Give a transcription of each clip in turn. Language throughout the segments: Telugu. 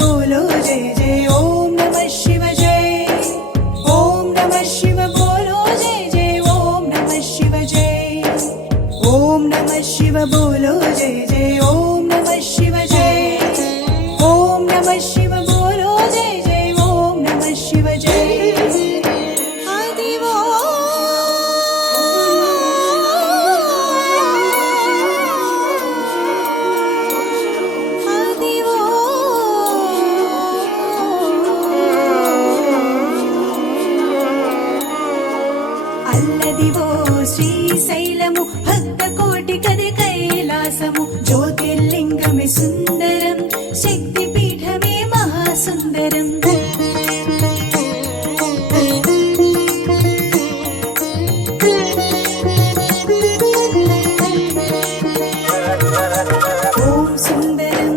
बोलो जय जय ओम नमः शिव जय। ओम नमः शिव बोलो जय जय ओम नमः शिव जय। ओम नमः शिव बोलो जय जय ओम नमः शिव जय। ओम नमः शिव बोलो जय जय ओम नमः शिव जय। అల్లదివో శ్రీశైలము భక్తకోటి కది కైలాసము జ్యోతిర్లింగమే సుందరం శక్తిపీఠమే మహాసుందరం। ఓం సుందరం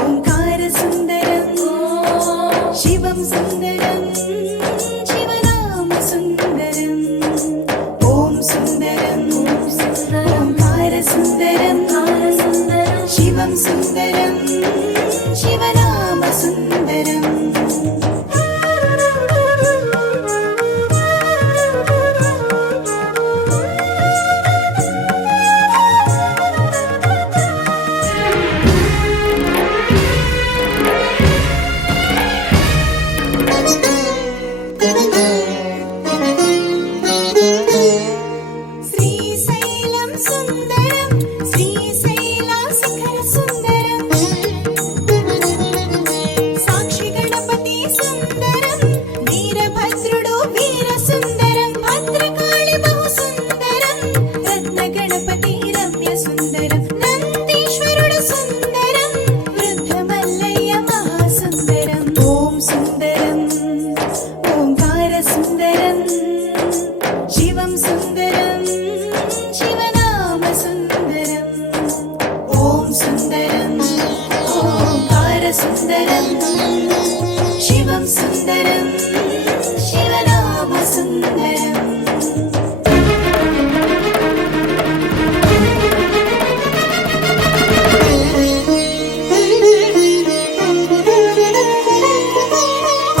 ఓంకార సుందరం శివం సుందరం శివనామ సుందరం। ఓం సుందరం ఓంకార సుందరం శివం సుందరం శివనామ సుందరం। శ్రీశైలం సుందరం శ్రీశైల శిఖర సుందరం సాక్షి గణపతి సుందరం వీరభద్రుడు వీర సుందరం భద్రకాళి బహు సుందరం రత్న గణపతి రమ్య సుందరం నందీశ్వరుడు సుందరం వృద్ధ మల్లయ్య మహాసుందరం। ఓం సుందరం ఓంకార సుందరం శివం సుందరం శివనామ సుందరం। ఓం సుందరం ఓంకార సుందరం శివం సుందరం శివనామ సుందరం।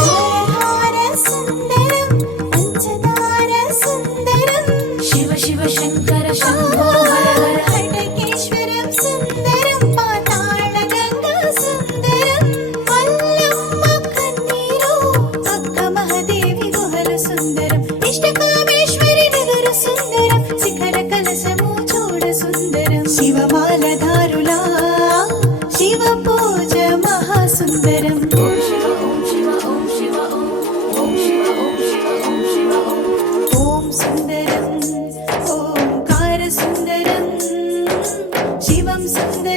ఓంకార సుందరం పంచదార సుందరం శివ శివ శంకర శంభో హర హర హటకేశ్వరం సుందరం పాతాళ గంగా సుందరం మల్లమ్మ కన్నీరు అక్క మహాదేవి గుహలు సుందరం ఇష్టకామేశ్వరి నగరు సుందరం శిఖర కలశము చూడ సుందరం శివమాలధారులా శివ పూజ మహాసుందరం। ఓం సుందరం ఓంకార సుందరం శివం సుందరం